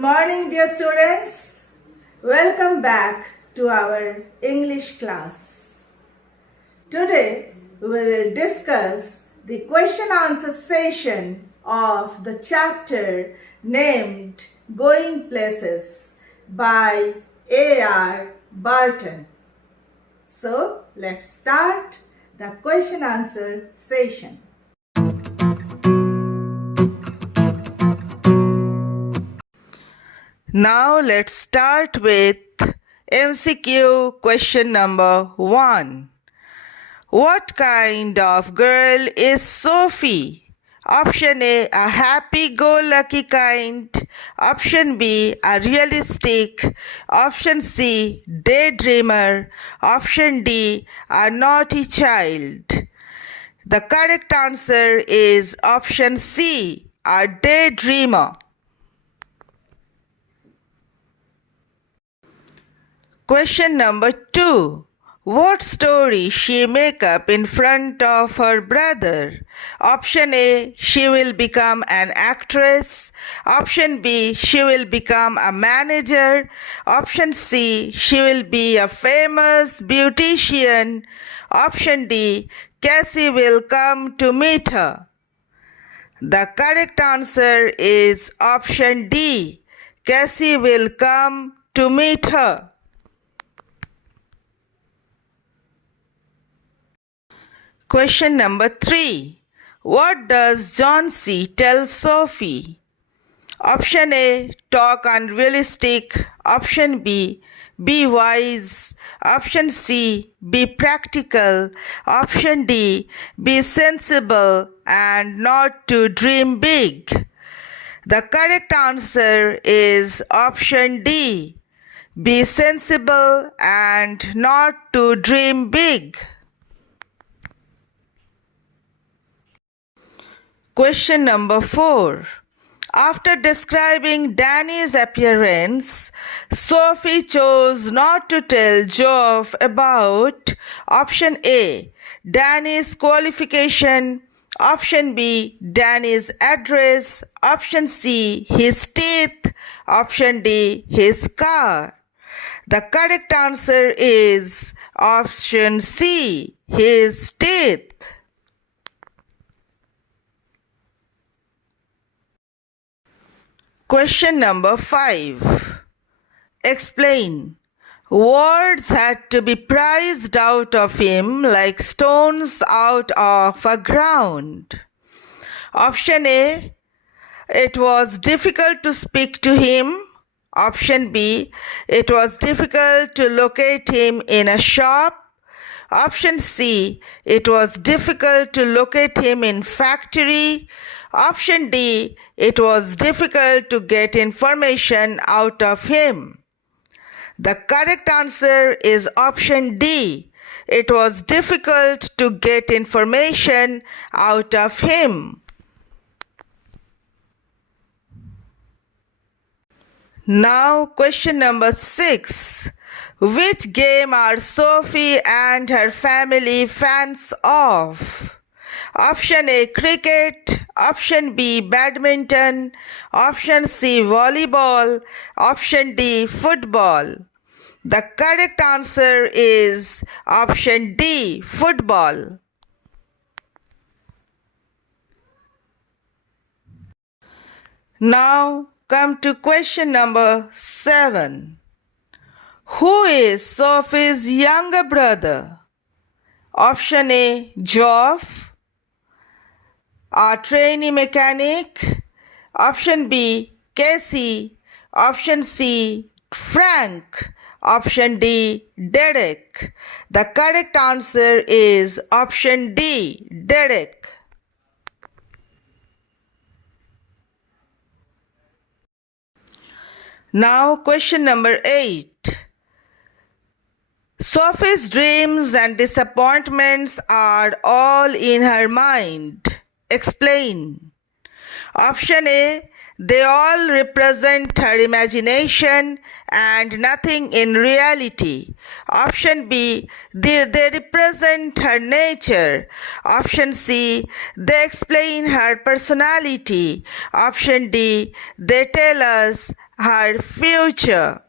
Good morning, dear students. Welcome back to our English class. Today, we will discuss the question answer session of the chapter named Going Places by A.R. Barton. So, let's start the question answer session. Now let's start with MCQ question number 1. What kind of girl is Sophie? Option A, a happy-go-lucky kind. Option B, a realistic. Option C, daydreamer. Option D, a naughty child. The correct answer is option C, a daydreamer. Question number 2. What story she make up in front of her brother? Option A, she will become an actress. Option B, she will become a manager. Option C, she will be a famous beautician. Option D, Cassie will come to meet her. The correct answer is option D, Cassie will come to meet her. Question number 3. What does John C. tell Sophie? Option A, talk unrealistic. Option B, be wise. Option C, be practical. Option D, be sensible and not to dream big. The correct answer is option D, be sensible and not to dream big. Question number 4. After describing Danny's appearance, Sophie chose not to tell Geoff about option A, Danny's qualification, option B, Danny's address, option C, his teeth, option D, his car. The correct answer is option C, his teeth. Question number 5. Explain. Words had to be prized out of him like stones out of a ground. Option A, it was difficult to speak to him. Option B, it was difficult to locate him in a shop. Option C, it was difficult to locate him in factory. Option D, it was difficult to get information out of him. The correct answer is option D, it was difficult to get information out of him. Now question number 6. Which game are Sophie and her family fans of? Option A, cricket. Option B, badminton. Option C, volleyball. Option D, football. The correct answer is option D, football. Now come to question number 7. Who is Sophie's younger brother? Option A, Geoff, a trainee mechanic. Option B, Cassie. Option C, Frank. Option D, Derek. The correct answer is option D, Derek. Now question number 8. Sophie's dreams and disappointments are all in her mind. Explain. Option A, they all represent her imagination and nothing in reality. Option B, they represent her nature. Option C, they explain her personality. Option D, they tell us her future.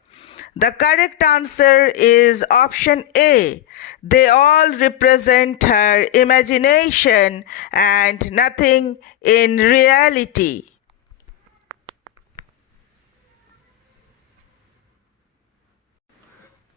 The correct answer is option A. They all represent her imagination and nothing in reality.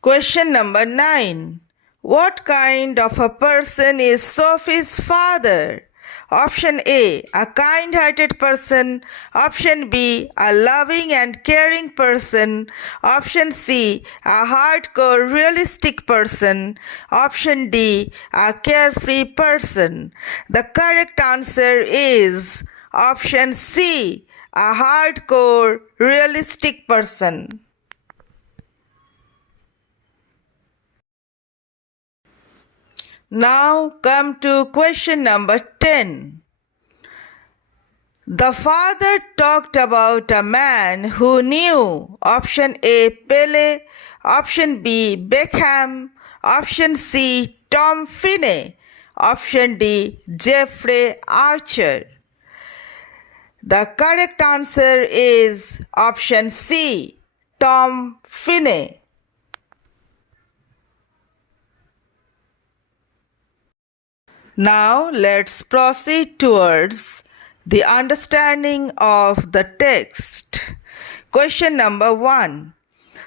Question number 9. What kind of a person is Sophie's father? Option A, a kind-hearted person. Option B, a loving and caring person. Option C, a hardcore realistic person. Option D, a carefree person. The correct answer is option C, a hardcore realistic person. Now come to question number 10. The father talked about a man who knew option A, Pele, option B, Beckham, option C, Tom Finney, option D, Jeffrey Archer. The correct answer is option C, Tom Finney. Now let's proceed towards the understanding of the text. Question number 1.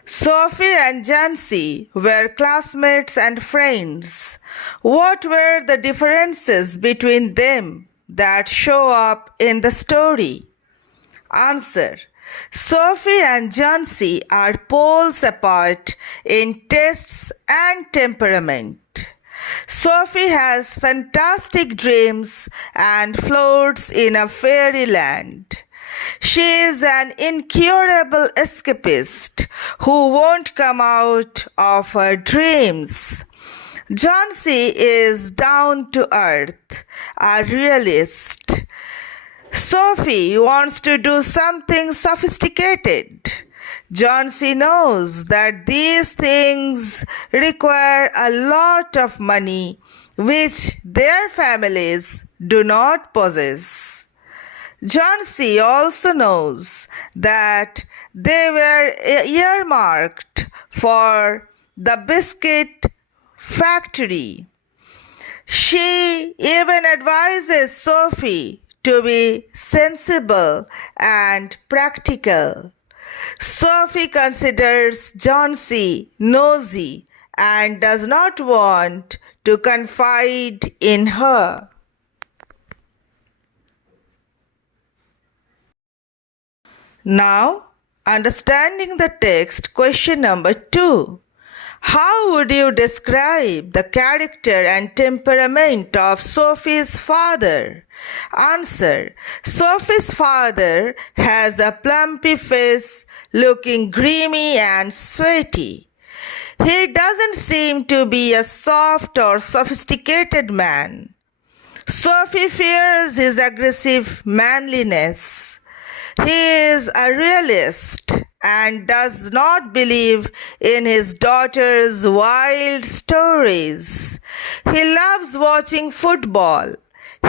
Sophie and Jancy were classmates and friends. What were the differences between them that show up in the story? Answer. Sophie and Jancy are poles apart in tastes and temperament. Sophie has fantastic dreams and floats in a fairyland. She is an incurable escapist who won't come out of her dreams. Jancy is down to earth, a realist. Sophie wants to do something sophisticated. Jancy knows that these things require a lot of money, which their families do not possess. Jancy also knows that they were earmarked for the biscuit factory. She even advises Sophie to be sensible and practical. Sophie considers Jancy nosy and does not want to confide in her. Now, understanding the text, question number 2. How would you describe the character and temperament of Sophie's father? Answer. Sophie's father has a plumpy face, looking grimy and sweaty. He doesn't seem to be a soft or sophisticated man. Sophie fears his aggressive manliness. He is a realist and does not believe in his daughter's wild stories. He loves watching football.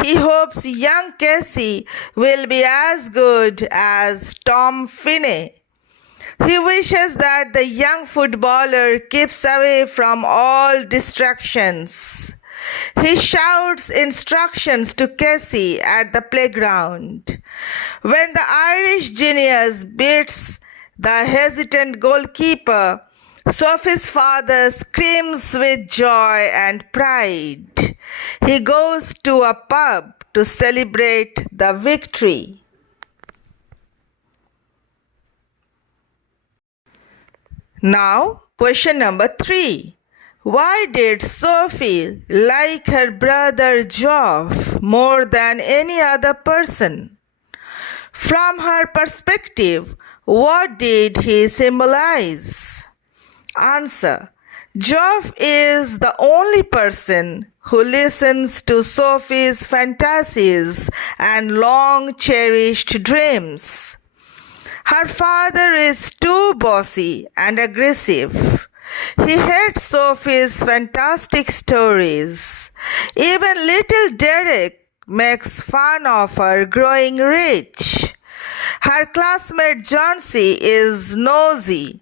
He hopes young Cassie will be as good as Tom Finney. He wishes that the young footballer keeps away from all distractions. He shouts instructions to Cassie at the playground. When the Irish genius beats the hesitant goalkeeper, Sophie's father screams with joy and pride. He goes to a pub to celebrate the victory. Now, question number 3. Why did Sophie like her brother Geoff more than any other person? From her perspective, what did he symbolize? Answer. Geoff is the only person who listens to Sophie's fantasies and long-cherished dreams. Her father is too bossy and aggressive. He hates Sophie's fantastic stories. Even little Derek makes fun of her growing rich. Her classmate Johnsy is nosy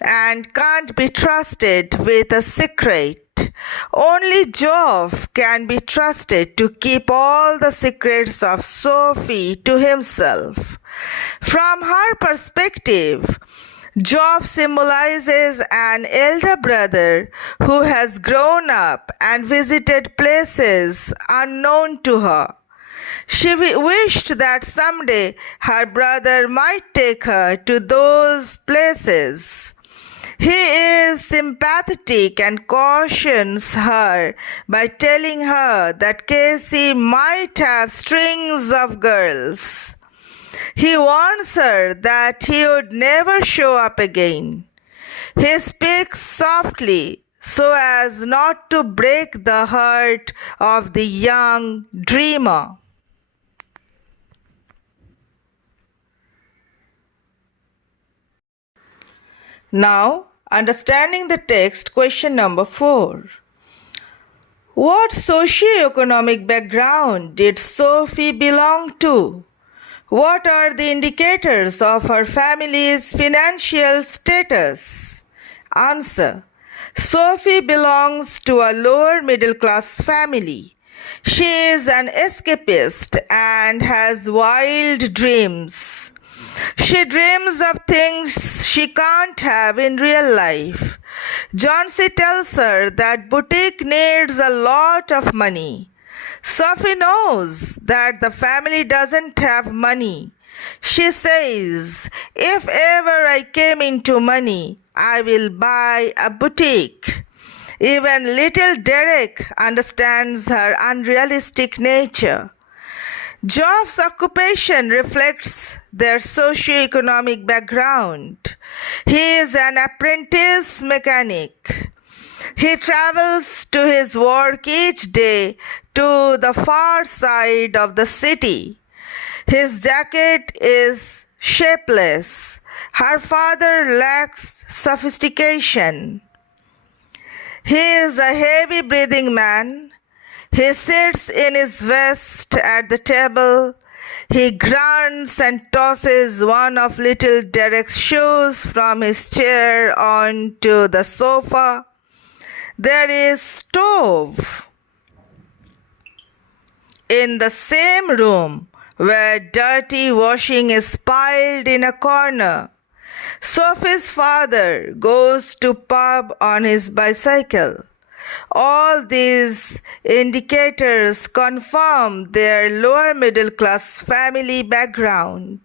and can't be trusted with a secret. Only Geoff can be trusted to keep all the secrets of Sophie to himself. From her perspective, Geoff symbolizes an elder brother who has grown up and visited places unknown to her. She wished that someday her brother might take her to those places. He is sympathetic and cautions her by telling her that Casey might have strings of girls. He warns her that he would never show up again. He speaks softly so as not to break the heart of the young dreamer. Now, understanding the text, question number 4. What socio-economic background did Sophie belong to? What are the indicators of her family's financial status? Answer. Sophie belongs to a lower middle class family. She is an escapist and has wild dreams. She dreams of things she can't have in real life. Johnsy tells her that boutique needs a lot of money. Sophie knows that the family doesn't have money. She says, if ever I came into money, I will buy a boutique. Even little Derek understands her unrealistic nature. Geoff's occupation reflects their socio-economic background. He is an apprentice mechanic. He travels to his work each day to the far side of the city. His jacket is shapeless. Her father lacks sophistication. He is a heavy-breathing man. He sits in his vest at the table. He grunts and tosses one of little Derek's shoes from his chair onto the sofa. There is stove in the same room where dirty washing is piled in a corner. Sophie's father goes to pub on his bicycle. All these indicators confirm their lower middle class family background.